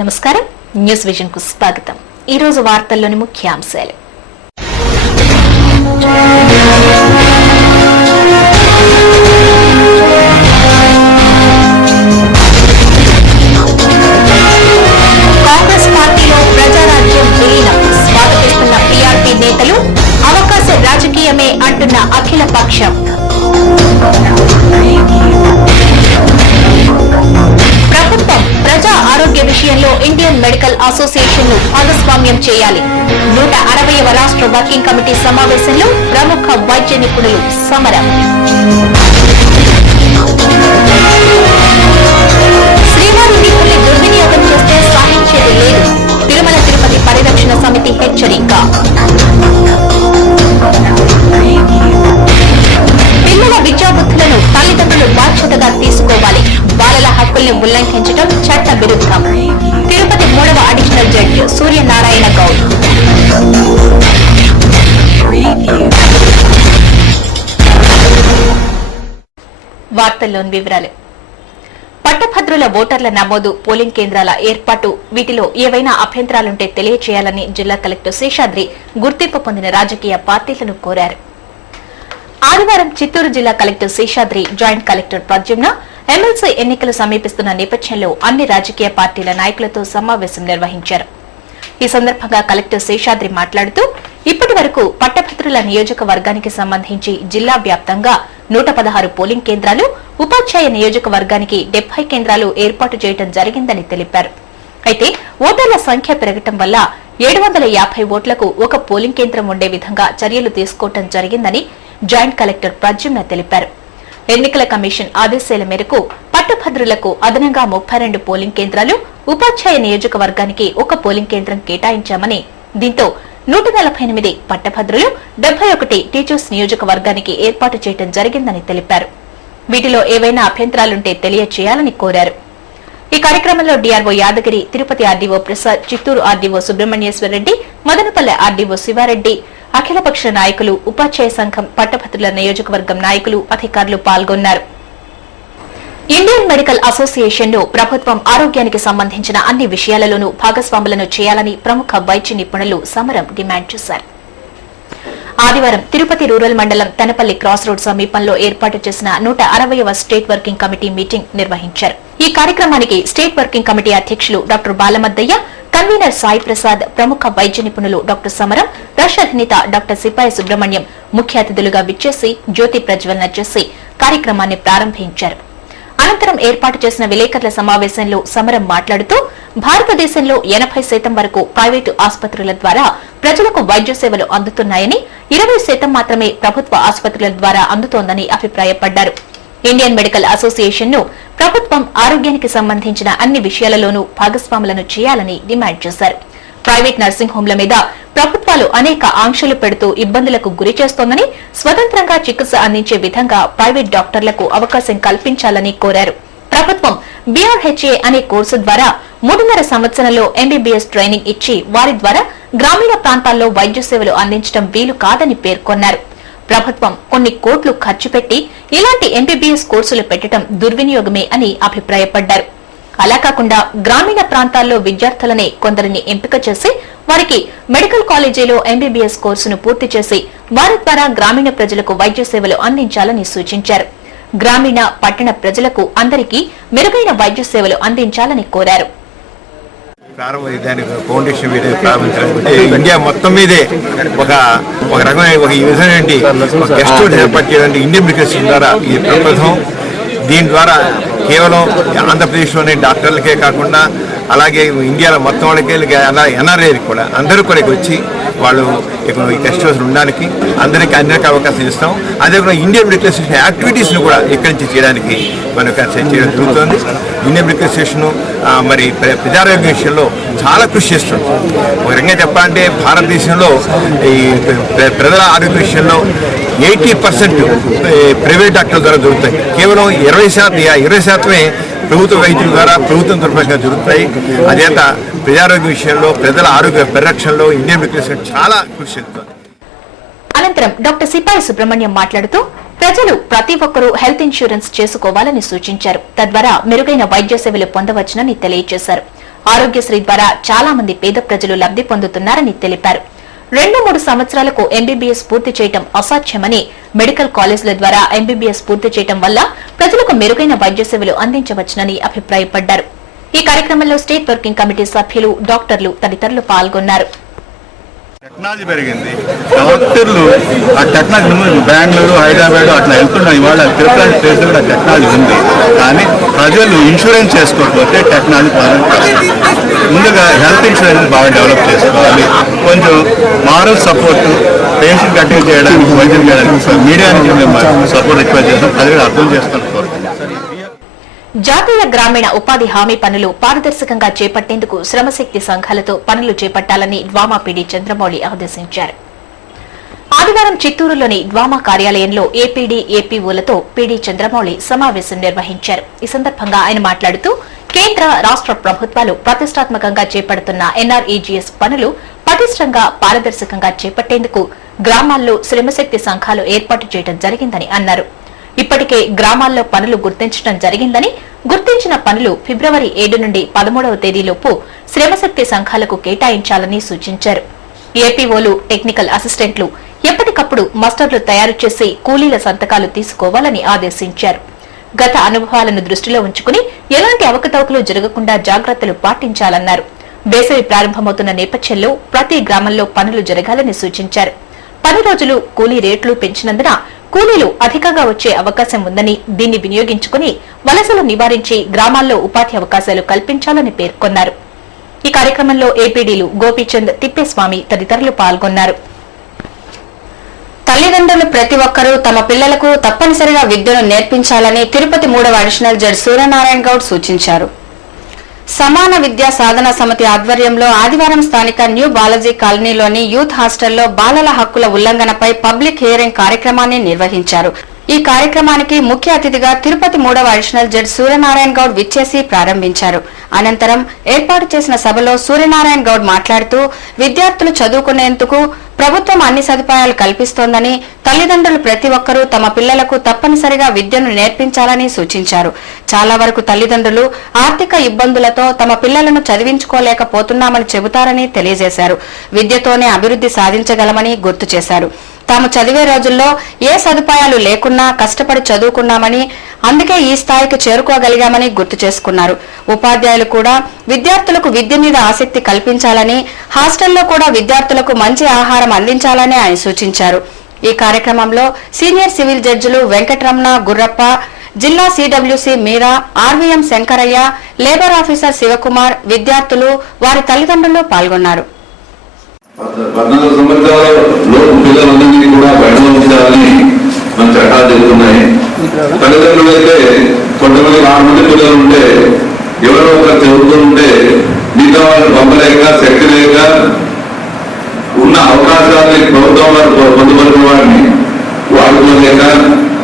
నమస్కారం, news vision కు స్వాగతం. ఈ రోజు వార్తల్లోని ముఖ్యాంశాలు. కాంగ్రెస్ పార్టీలో ప్రజారాజ్యం విలీనం స్వాగతిస్తున్న టీఆర్పీ నేతలు, అవకాశ రాజకీయమే అంటున్న అఖిల పక్షం. ప్రభుత్వం ప్రజా ఆరోగ్య విషయంలో ఇండియన్ మెడికల్ అసోసియేషన్ ను భాగస్వామ్యం చేయాలి. 160వ రాష్ట్ర వర్కింగ్ కమిటీ సమావేశంలో ప్రముఖ వైద్య నిపుణులు సమరం. శ్రీవారి నిధుల్ని దుర్వినియోగం చేస్తే సాధించేది లేదు. తిరుమల తిరుపతి పరిరక్షణ సమితి హెచ్చరిక. పిల్లల విద్యాబుద్ధులను తల్లిదండ్రులు బాధ్యతగా తీసుకోవాలి. బాలల హక్కుల్ని ఉల్లంఘించడం చట్ట విరుద్ధం. తిరుపతి 3వ అడిషనల్ జడ్జి సూర్యనారాయణ గౌడ్. వార్తల్లోని వివరాలు. పట్టభద్రుల ఓటర్ల నమోదు, పోలింగ్ కేంద్రాల ఏర్పాటు, వీటిలో ఏవైనా అభ్యంతరాలుంటే తెలియచేయాలని జిల్లా కలెక్టర్ శేషాద్రి గుర్తింపు పొందిన రాజకీయ పార్టీలను కోరారు. ఆదివారం చిత్తూరు జిల్లా collector Seshadri, joint collector Pradyumna MLC ఎన్నికలు సమీపిస్తున్న నేపథ్యంలో అన్ని రాజకీయ పార్టీల నాయకులతో సమావేశం నిర్వహించారు. ఈ సందర్భంగా కలెక్టర్ శేషాద్రి మాట్లాడుతూ, ఇప్పటి వరకు పట్టభద్రుల నియోజకవర్గానికి సంబంధించి జిల్లా వ్యాప్తంగా 116 పోలింగ్ కేంద్రాలు, ఉపాధ్యాయ నియోజకవర్గానికి 70 కేంద్రాలు ఏర్పాటు చేయడం జరిగిందని తెలిపారు. అయితే ఓటర్ల సంఖ్య పెరగటం వల్ల 750 ఓట్లకు ఒక పోలింగ్ కేంద్రం ఉండే విధంగా చర్యలు తీసుకోవడం జరిగిందని జాయింట్ కలెక్టర్ ప్రద్యుమ్న తెలిపారు. ఎన్నికల కమిషన్ ఆదేశాల మేరకు పట్టభద్రులకు అదనంగా 32 పోలింగ్ కేంద్రాలు, ఉపాధ్యాయ నియోజకవర్గానికి ఒక పోలింగ్ కేంద్రం కేటాయించామని, దీంతో 148 పట్టభద్రులు, 71 టీచర్స్ నియోజకవర్గానికి ఏర్పాటు చేయడం జరిగిందని తెలిపారు. వీటిలో ఏవైనా అభ్యంతరాలుంటే తెలియచేయాలని కోరారు. ఈ కార్యక్రమంలో DRO Yadagiri, Tirupati RDO Prasad, Chittoor RDO Subrahmanyeswara Reddy, Madanapalle RDO Siva Reddy, అఖిలపక్ష నాయకులు, ఉపాధ్యాయ సంఘం, పట్టభద్రుల నియోజకవర్గం నాయకులు, అధికారులు పాల్గొన్నారు. ఇండియన్ మెడికల్ అసోసియేషన్ ను ప్రభుత్వం ఆరోగ్యానికి సంబంధించిన అన్ని విషయాలలోనూ భాగస్వాములను చేయాలని ప్రముఖ వైద్య నిపుణులు సమరం డిమాండ్ చేశారు. ఆదివారం తిరుపతి రూరల్ మండలం తెనపల్లి క్రాస్ రోడ్ సమీపంలో ఏర్పాటు చేసిన 160వ స్టేట్ వర్కింగ్ కమిటీ మీటింగ్ నిర్వహించారు. ఈ కార్యక్రమానికి స్టేట్ వర్కింగ్ కమిటీ అధ్యక్షులు డాక్టర్ బాలమద్దయ్య, కన్వీనర్ సాయి ప్రసాద్, ప్రముఖ వైద్య నిపుణులు డాక్టర్ సమరం, రాష్ట్ర అధినేత డాక్టర్ సిపాయి సుబ్రహ్మణ్యం ముఖ్య అతిథులుగా విచ్చేసి జ్యోతి ప్రజ్వలన చేసి కార్యక్రమాన్ని ప్రారంభించారు. అనంతరం ఏర్పాటు చేసిన విలేకరుల సమావేశంలో సమరం మాట్లాడుతూ, భారతదేశంలో 80% వరకు ప్రైవేటు ఆసుపత్రుల ద్వారా ప్రజలకు వైద్య సేవలు అందుతున్నాయని, 20% మాత్రమే ప్రభుత్వ ఆసుపత్రుల ద్వారా అందుతోందని అభిప్రాయపడ్డారు. ఇండియన్ మెడికల్ అసోసియేషన్ ను ప్రభుత్వం ఆరోగ్యానికి సంబంధించిన అన్ని విషయాలలోనూ భాగస్వాములను చేయాలని డిమాండ్ చేశారు. ప్రైవేట్ నర్సింగ్ హోంల మీద ప్రభుత్వాలు అనేక ఆంక్షలు పెడుతూ ఇబ్బందులకు గురి చేస్తోందని, స్వతంత్రంగా చికిత్స అందించే విధంగా ప్రైవేట్ డాక్టర్లకు అవకాశం కల్పించాలని కోరారు. ప్రభుత్వం బీఆర్హెచ్ఏ అనే కోర్సు ద్వారా 3.5 సంవత్సరంలో ఎంబీబీఎస్ ట్రైనింగ్ ఇచ్చి వారి ద్వారా గ్రామీణ ప్రాంతాల్లో వైద్య సేవలు అందించడం వీలు కాదని పేర్కొన్నారు. ప్రభుత్వం కొన్ని కోట్లు ఖర్చు పెట్టి ఇలాంటి ఎంబీబీఎస్ కోర్సులు పెట్టడం దుర్వినియోగమే అని అభిప్రాయపడ్డారు. అలా కాకుండా గ్రామీణ ప్రాంతాల్లో విద్యార్థులనే కొందరిని ఎంపిక చేసి వారికి మెడికల్ కాలేజీలో ఎంబీబీఎస్ కోర్సును పూర్తి చేసి వారి ద్వారా గ్రామీణ ప్రజలకు వైద్య సేవలు అందించాలని సూచించారు. గ్రామీణ, పట్టణ ప్రజలకు అందరికీ మెరుగైన వైద్య సేవలు అందించాలని కోరారు. ఫౌండేషన్ ఇండియా మొత్తం మీదే ఒక రకమైన ఈ విధమైన గెస్ట్ ఏర్పాటు చేయాలంటే ఇండియన్ మెడికల్ ద్వారా ఈ ప్రప్రథం. దీని ద్వారా కేవలం ఆంధ్రప్రదేశ్లోని డాక్టర్లకే కాకుండా అలాగే ఇండియాలో మొత్తం వాళ్ళకి ఎన్ఆర్ఐకి కూడా అందరూ కూడా వచ్చి వాళ్ళు ఇక్కడ గెస్ట్ హౌస్ ఉండడానికి అందరికీ అవకాశం ఇస్తాం. అదేవిధంగా ఇండియన్ మెడికల్ అసోసియేషన్ యాక్టివిటీస్ను కూడా ఇక్కడి నుంచి చేయడానికి మనకు చేయడం జరుగుతుంది. ఇండియన్ మెడికల్ అసోసియేషన్ మరి ప్రజారోగ్య విషయంలో చాలా కృషి చేస్తుంది. ఒక రకంగా చెప్పాలంటే భారతదేశంలో ఈ ప్రజల ఆరోగ్య విషయంలో 80% ప్రైవేట్ డాక్టర్ల ద్వారా దొరుకుతాయి. కేవలం 20% ప్రభుత్వ వైద్యుల ద్వారా ప్రభుత్వం తరఫున జరుగుతాయి. అదేంత ప్రజారోగ్య విషయంలో ప్రజల ఆరోగ్య పరిరక్షణలో ఇండియన్ మెడికల్ చాలా కృషి చేస్తుంది. అనంతరం డాక్టర్ సిపాయి సుబ్రహ్మణ్యం మాట్లాడుతూ, ప్రజలు ప్రతి ఒక్కరూ హెల్త్ ఇన్సూరెన్స్ చేసుకోవాలని సూచించారు. తద్వారా మెరుగైన వైద్య సేవలు పొందవచ్చునని తెలియజేశారు. ఆరోగ్యశ్రీ ద్వారా చాలా మంది పేద ప్రజలు లబ్ధి పొందుతున్నారని తెలిపారు. 2-3 సంవత్సరాలకు ఎంబీబీఎస్ పూర్తి చేయడం అసాధ్యమని, మెడికల్ కాలేజీల ద్వారా ఎంబీబీఎస్ పూర్తి చేయడం వల్ల ప్రజలకు మెరుగైన వైద్య సేవలు అందించవచ్చునని అభిప్రాయపడ్డారు. ఈ కార్యక్రమంలో స్టేట్ వర్కింగ్ కమిటీ సభ్యులు, డాక్టర్లు తదితరులు పాల్గొన్నారు. టెక్నాలజీ పెరిగింది, డాక్టర్లు ఆ టెక్నాలజీ బెంగళూరు, హైదరాబాద్ అట్లా వెళ్తున్నాయి. ఇవాళ తిరుపతి ప్లేస్లో కూడా టెక్నాలజీ ఉంది, కానీ ప్రజలు ఇన్సూరెన్స్ చేసుకోకపోతే టెక్నాలజీ ముందుగా హెల్త్ ఇన్సూరెన్స్ బాగా డెవలప్ చేసుకోవాలి. కొంచెం మారల్ సపోర్ట్ పేషెంట్ అటెండ్ చేయడానికి, వైద్యం చేయడానికి మీడియా నుంచి మేము సపోర్ట్ రిక్వెస్ట్ చేస్తాం. అది కూడా అర్థం చేసుకుని జాతీయ గ్రామీణ ఉపాధి హామీ పనులు పారదర్శకంగా చేపట్టేందుకు శ్రమశక్తి సంఘాలతో పనులు చేపట్టాలని డ్వామా పీడీ చంద్రమౌళి ఆదేశించారు. ఆదివారం చిత్తూరులోని డ్వామా కార్యాలయంలో ఏపీడీ, ఏపీఓలతో పీడీ చంద్రమౌళి సమావేశం నిర్వహించారు. ఈ సందర్భంగా ఆయన మాట్లాడుతూ కేంద్ర, రాష్ట్ర ప్రభుత్వాలు ప్రతిష్టాత్మకంగా చేపడుతున్న ఎన్ఆర్ఈజీఎస్ పనులు పటిష్టంగా, పారదర్శకంగా చేపట్టేందుకు గ్రామాల్లో శ్రమశక్తి సంఘాలు ఏర్పాటు చేయడం జరిగిందని అన్నారు. ఇప్పటికే గ్రామాల్లో పనులు గుర్తించడం జరిగిందని, గుర్తించిన పనులు ఫిబ్రవరి 7 నుండి 13వ తేదీలోపు శ్రమశక్తి సంఘాలకు కేటాయించాలని సూచించారు. ఏపీఓలు, టెక్నికల్ అసిస్టెంట్లు ఎప్పటికప్పుడు మస్టర్లు తయారు చేసి కూలీల సంతకాలు తీసుకోవాలని ఆదేశించారు. గత అనుభవాలను దృష్టిలో ఉంచుకుని ఎలాంటి అవకతవకలు జరగకుండా జాగ్రత్తలు పాటించాలన్నారు. వేసవి ప్రారంభమవుతున్న నేపథ్యంలో ప్రతి గ్రామంలో పనులు జరగాలని సూచించారు. పని రోజులు, కూలీ రేట్లు పెంచినందున కూలీలు అధికంగా వచ్చే అవకాశం ఉందని, దీన్ని వినియోగించుకుని వలసలు నివారించి గ్రామాల్లో ఉపాధి అవకాశాలు కల్పించాలని పేర్కొన్నారు. ఈ కార్యక్రమంలో ఏపీడీలు గోపీచంద్, తిప్పేస్వామి తదితరులు పాల్గొన్నారు. తల్లిదండ్రులు ప్రతి ఒక్కరూ తమ పిల్లలకు తప్పనిసరిగా విద్యను నేర్పించాలని తిరుపతి 3వ అడిషనల్ జడ్జి సూర్యనారాయణ గౌడ్ సూచించారు. సమాన విద్యా సాధన సమితి ఆధ్వర్యంలో ఆదివారం స్థానిక న్యూ బాలాజీ కాలనీలోని యూత్ హాస్టల్లో బాలల హక్కుల ఉల్లంఘనపై పబ్లిక్ హియరింగ్ కార్యక్రమాన్ని నిర్వహించారు. ఈ కార్యక్రమానికి ముఖ్య అతిథిగా తిరుపతి 3వ అడిషనల్ జడ్జి సూర్యనారాయణ గౌడ్ విచ్చేసి ప్రారంభించారు. అనంతరం ఏర్పాటు చేసిన సభలో సూర్యనారాయణ గౌడ్ మాట్లాడుతూ విద్యార్థులు చదువుకునేందుకు ప్రభుత్వం అన్ని సదుపాయాలు కల్పిస్తోందని, తల్లిదండ్రులు ప్రతి ఒక్కరూ తమ పిల్లలకు తప్పనిసరిగా విద్యను నేర్పించాలని సూచించారు. చాలా వరకు తల్లిదండ్రులు ఆర్థిక ఇబ్బందులతో తమ పిల్లలను చదివించుకోలేకపోతున్నామని చెబుతారని తెలియజేశారు. విద్యతోనే అభివృద్ధి సాధించగలమని గుర్తు చేశారు. తాము చదివే రోజుల్లో ఏ సదుపాయాలు లేకున్నా కష్టపడి చదువుకున్నామని, అందుకే ఈ స్థాయికి చేరుకోగలిగామని గుర్తు చేసుకున్నారు. ఉపాధ్యాయులు కూడా విద్యార్థులకు విద్య మీద ఆసక్తి కల్పించాలని, హాస్టల్లో కూడా విద్యార్థులకు మంచి ఆహారం అందించాలని ఆయన సూచించారు. ఈ కార్యక్రమంలో సీనియర్ సివిల్ జడ్జిలు వెంకటరమణ, గుర్రప్ప, జిల్లా CWC Meera, RVM Sankaraiah, labour officer Sivakumar, విద్యార్థులు, వారి తల్లిదండ్రులు పాల్గొన్నారు. 14 సంవత్సరాల లోపు పిల్లలందరినీ కూడా బయట ఉంచాలని మన చట్టాలు చెబుతున్నాయి. తల్లిదండ్రులు అయితే కొంతమంది 6 మంది పిల్లలు ఉంటే ఎవరో ఒకరు చదువుతూ ఉంటే మిగతా వాళ్ళు పంపలేక, శక్తి లేక ఉన్న అవకాశాలని ప్రభుత్వం వారు పొందుపరిచిన వారిని వాడుకోలేక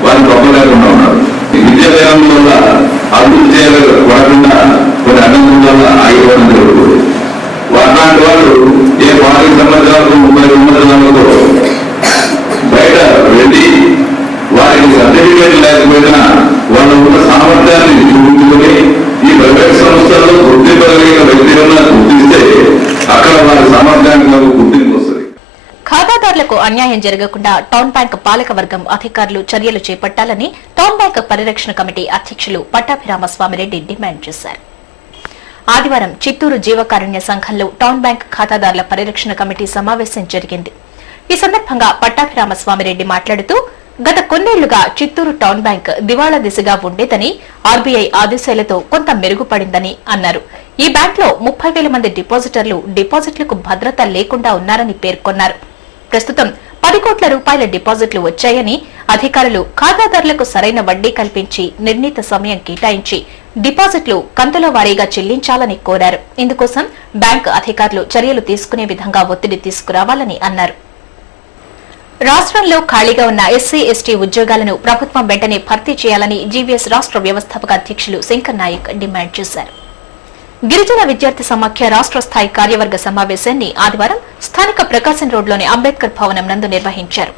వారిని పంపలేకుండా ఉన్నారు. విద్యా విధానం వల్ల అభివృద్ధి చేయకుండా కొన్ని అడ్డంకుల వల్ల ఆగిపోవడం జరుగుతుంది. అలాంటి వాళ్ళు ఏ 40 సంవత్సరాలకు 30 సంవత్సరాలకు బయట వెళ్ళి వారికి సర్టిఫికేట్ లేకపోయినా వాళ్ళ ఉన్న సామర్థ్యాన్ని చూపించుకొని ఈ ప్రైవేట్ సంస్థల్లో గుర్తింపగలిగిన వ్యక్తులను గుర్తిస్తే అక్కడ వారి సామర్థ్యానికి గుర్తింపు వస్తుంది. ఖాతాదారులకు అన్యాయం జరగకుండా టౌన్ బ్యాంక్ పాలకవర్గం అధికారులు చర్యలు చేపట్టాలని టౌన్ బ్యాంక్ పరిరక్షణ కమిటీ అధ్యక్షులు పట్టాభిరామస్వామిరెడ్డి డిమాండ్ చేశారు. ఆదివారం చిత్తూరు జీవకారుణ్య సంఘంలో టౌన్ బ్యాంక్ ఖాతాదారుల పరిరక్షణ కమిటీ సమావేశం జరిగింది. ఈ సందర్భంగా పట్టాభిరామస్వామిరెడ్డి మాట్లాడుతూ గత కొన్నేళ్లుగా చిత్తూరు టౌన్ బ్యాంక్ దివాళా దిశగా ఉండేదని, ఆర్బీఐ ఆదేశాలతో కొంత మెరుగుపడిందని అన్నారు. ఈ బ్యాంక్లో 30,000 మంది డిపాజిట్లకు భద్రత లేకుండా ఉన్నారని పేర్కొన్నారు. ప్రస్తుతం 10 కోట్ల రూపాయల డిపాజిట్లు వచ్చాయని, అధికారులు ఖాతాదారులకు సరైన వడ్డీ కల్పించి నిర్ణీత సమయం కేటాయించి డిపాజిట్లు కంతుల వారీగా చెల్లించాలని కోరారు. ఇందుకోసం బ్యాంకు అధికారులు చర్యలు తీసుకునే విధంగా ఒత్తిడి తీసుకురావాలని అన్నారు. రాష్ట్రంలో ఖాళీగా ఉన్న ఎస్సీ, ఎస్టీ ఉద్యోగాలను ప్రభుత్వం వెంటనే భర్తీ చేయాలని జీవీఎస్ రాష్ట్ర వ్యవస్థాపక అధ్యక్షులు శంకర్ నాయక్ డిమాండ్ చేశారు. గిరిజన విద్యార్థి సమాఖ్య రాష్ట్ర స్థాయి కార్యవర్గ సమావేశాన్ని ఆదివారం స్థానిక ప్రకాశం రోడ్లోని అంబేద్కర్ భవనం నందు నిర్వహించారు.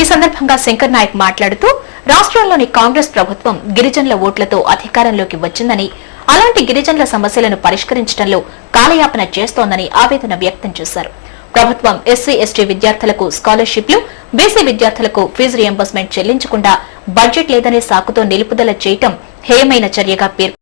ఈ సందర్భంగా శంకర్ నాయక్ మాట్లాడుతూ రాష్ట్రంలోని కాంగ్రెస్ ప్రభుత్వం గిరిజనుల ఓట్లతో అధికారంలోకి వచ్చిందని, అలాంటి గిరిజనుల సమస్యలను పరిష్కరించడంలో కాలయాపన చేస్తోందని ఆవేదన వ్యక్తం చేశారు. ప్రభుత్వం ఎస్సీ ఎస్టీ విద్యార్థులకు స్కాలర్షిప్లు, బీసీ విద్యార్థులకు ఫీజు రియంబర్స్మెంట్ చెల్లించకుండా బడ్జెట్ లేదనే సాకుతో నిలుపుదల చేయటం హేయమైన చర్యగా పేర్కొన్నారు.